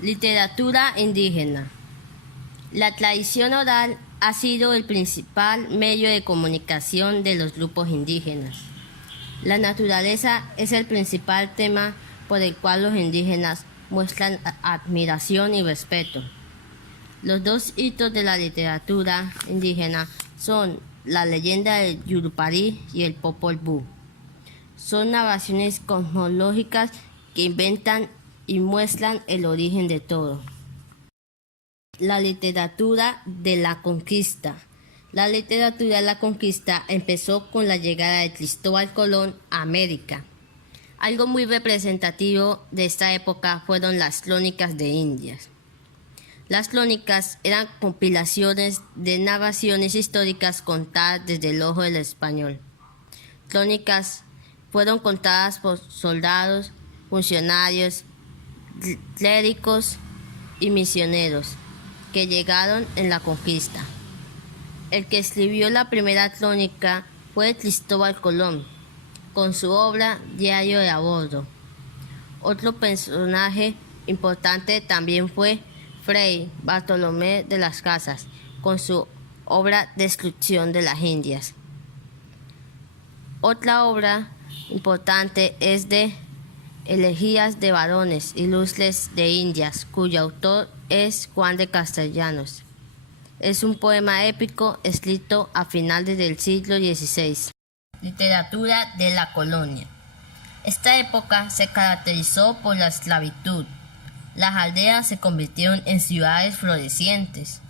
Literatura indígena. La tradición oral ha sido el principal medio de comunicación de los grupos indígenas. La naturaleza es el principal tema por el cual los indígenas muestran admiración y respeto. Los dos hitos de la literatura indígena son la leyenda del Yurupari y el Popol Vuh. Son narraciones cosmológicas que inventan y muestran el origen de todo. La literatura de la conquista. La literatura de la conquista empezó con la llegada de Cristóbal Colón a América. Algo muy representativo de esta época fueron las crónicas de Indias. Las crónicas eran compilaciones de narraciones históricas contadas desde el ojo del español. Crónicas fueron contadas por soldados, funcionarios, clérigos y misioneros que llegaron en la conquista. El que escribió la primera crónica fue Cristóbal Colón, con su obra Diario de a bordo. Otro personaje importante también fue Fray Bartolomé de las Casas, con su obra Descripción de las Indias. Otra obra importante es de Elegías de varones ilustres de Indias, cuyo autor es Juan de Castellanos. Es un poema épico escrito a finales del siglo XVI. Literatura de la colonia. Esta época se caracterizó por la esclavitud. Las aldeas se convirtieron en ciudades florecientes.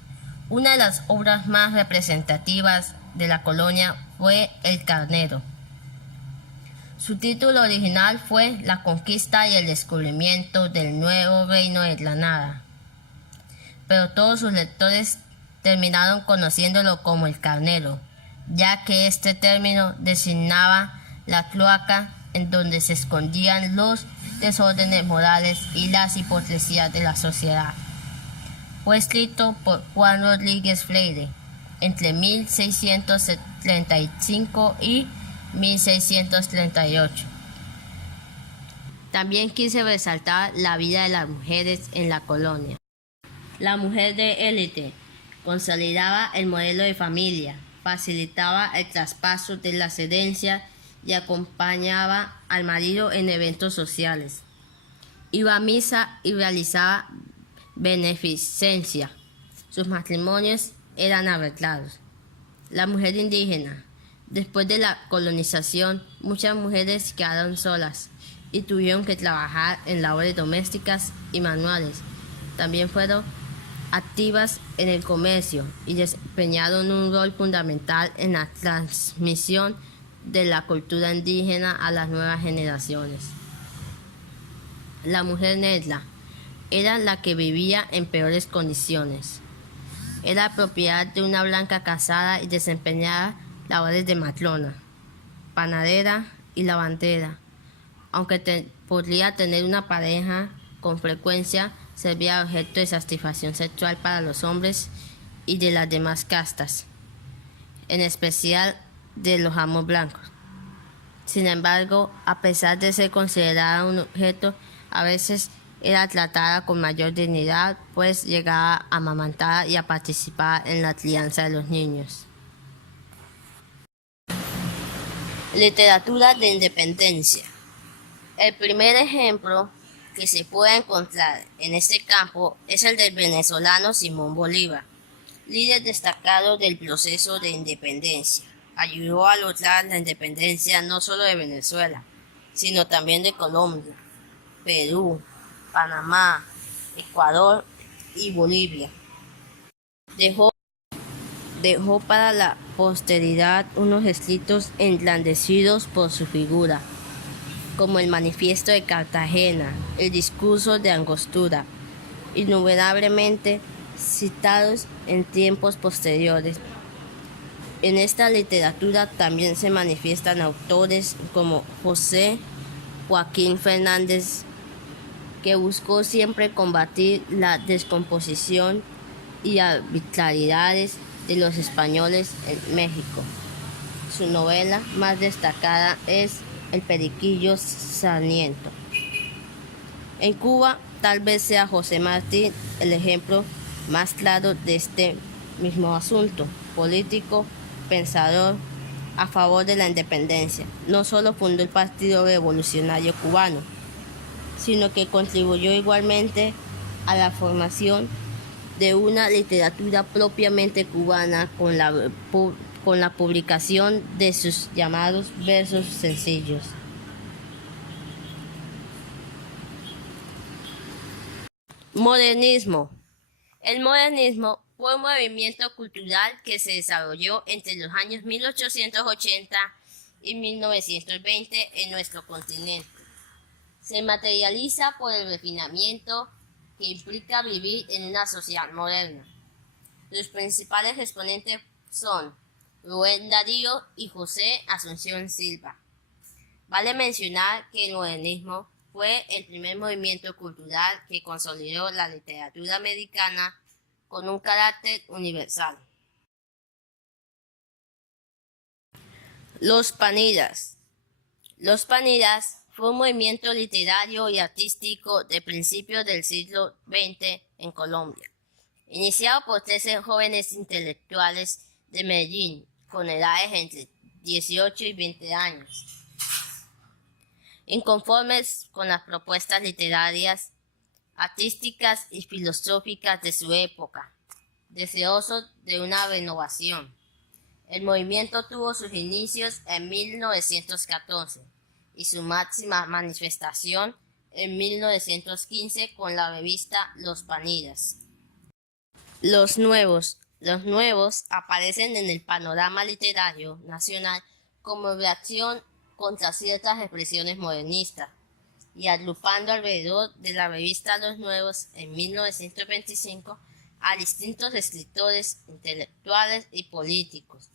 Una de las obras más representativas de la colonia fue El Carnero. Su título original fue La conquista y el descubrimiento del nuevo reino de Granada, pero todos sus lectores terminaron conociéndolo como El Carnero, ya que este término designaba la cloaca en donde se escondían los desórdenes morales y las hipocresías de la sociedad. Fue escrito por Juan Rodríguez Freire entre 1635 y 1638. También quise resaltar la vida de las mujeres en la colonia. La mujer de élite consolidaba el modelo de familia, facilitaba el traspaso de las herencias y acompañaba al marido en eventos sociales. Iba a misa y realizaba beneficencia. Sus matrimonios eran arreglados. La mujer indígena. Después de la colonización, muchas mujeres quedaron solas y tuvieron que trabajar en labores domésticas y manuales. También fueron activas en el comercio y desempeñaron un rol fundamental en la transmisión de la cultura indígena a las nuevas generaciones. La mujer negra era la que vivía en peores condiciones. Era propiedad de una blanca casada y desempeñaba labores de matrona, panadera y lavandera. Aunque podría tener una pareja, con frecuencia servía de objeto de satisfacción sexual para los hombres y de las demás castas, en especial de los amos blancos. Sin embargo, a pesar de ser considerada un objeto, a veces era tratada con mayor dignidad, pues llegaba a amamantar y a participar en la crianza de los niños. Literatura de independencia. El primer ejemplo que se puede encontrar en este campo es el del venezolano Simón Bolívar, líder destacado del proceso de independencia. Ayudó a lograr la independencia no solo de Venezuela, sino también de Colombia, Perú, Panamá, Ecuador y Bolivia. Dejó para la posteridad unos escritos engrandecidos por su figura, como el Manifiesto de Cartagena, el Discurso de Angostura, innumerablemente citados en tiempos posteriores. En esta literatura también se manifiestan autores como José Joaquín Fernández, que buscó siempre combatir la descomposición y arbitrariedades de los españoles en México. Su novela más destacada es El Periquillo Sarmiento. En Cuba tal vez sea José Martí el ejemplo más claro de este mismo asunto. Político, pensador, a favor de la independencia. No solo fundó el Partido Revolucionario Cubano, sino que contribuyó igualmente a la formación de una literatura propiamente cubana con la publicación de sus llamados versos sencillos. Modernismo. El modernismo fue un movimiento cultural que se desarrolló entre los años 1880 y 1920 en nuestro continente. Se materializa por el refinamiento que implica vivir en una sociedad moderna. Los principales exponentes son Rubén Darío y José Asunción Silva. Vale mencionar que el modernismo fue el primer movimiento cultural que consolidó la literatura americana con un carácter universal. Los Panidas. Los Panidas fue un movimiento literario y artístico de principios del siglo XX en Colombia, iniciado por 13 jóvenes intelectuales de Medellín con edades entre 18 y 20 años, inconformes con las propuestas literarias, artísticas y filosóficas de su época, deseosos de una renovación. El movimiento tuvo sus inicios en 1914 y su máxima manifestación en 1915 con la revista Los Panidas. Los nuevos aparecen en el panorama literario nacional como reacción contra ciertas expresiones modernistas y agrupando alrededor de la revista Los Nuevos en 1925 a distintos escritores, intelectuales y políticos,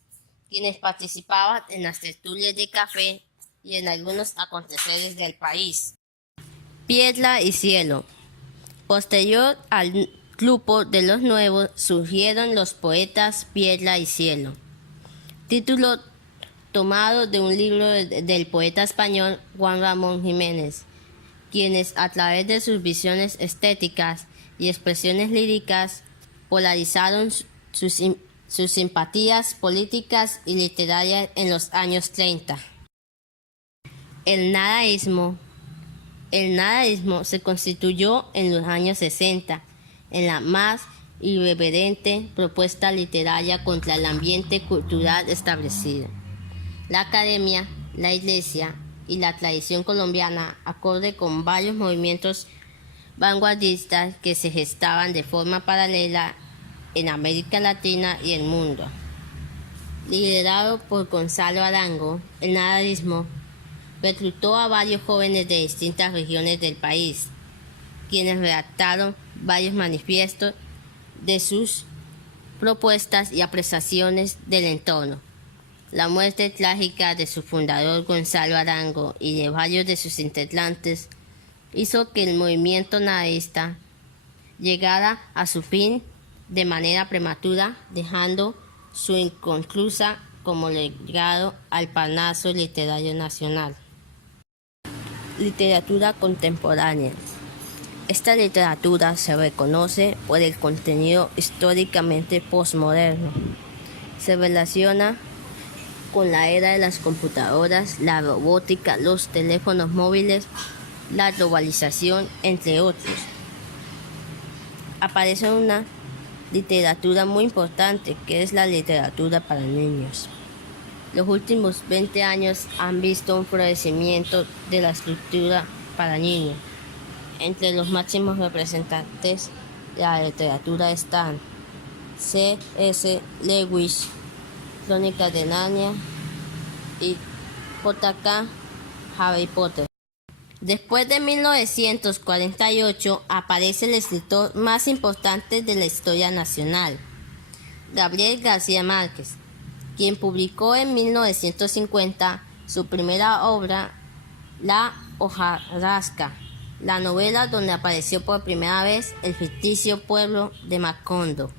quienes participaban en las tertulias de café y en algunos aconteceres del país. Piedra y Cielo. Posterior al grupo de Los Nuevos surgieron los poetas Piedra y Cielo, título tomado de un libro del poeta español Juan Ramón Jiménez, quienes a través de sus visiones estéticas y expresiones líricas polarizaron sus simpatías políticas y literarias en los años 30. El nadaísmo se constituyó en los años 60 en la más irreverente propuesta literaria contra el ambiente cultural establecido. La academia, la iglesia y la tradición colombiana, acorde con varios movimientos vanguardistas que se gestaban de forma paralela en América Latina y el mundo. Liderado por Gonzalo Arango, el nadaísmo reclutó a varios jóvenes de distintas regiones del país, quienes redactaron varios manifiestos de sus propuestas y apreciaciones del entorno. La muerte trágica de su fundador Gonzalo Arango y de varios de sus integrantes hizo que el movimiento nadaísta llegara a su fin de manera prematura, dejando su inconclusa como legado al Parnaso literario nacional. Literatura contemporánea. Esta literatura se reconoce por el contenido históricamente posmoderno. Se relaciona con la era de las computadoras, la robótica, los teléfonos móviles, la globalización, entre otros. Aparece una literatura muy importante que es la literatura para niños. Los últimos 20 años han visto un florecimiento de la escritura para niños. Entre los máximos representantes de la literatura están C.S. Lewis, Crónicas de Narnia y J.K. Harry Potter. Después de 1948 aparece el escritor más importante de la historia nacional, Gabriel García Márquez, quien publicó en 1950 su primera obra, La hojarasca, la novela donde apareció por primera vez el ficticio pueblo de Macondo.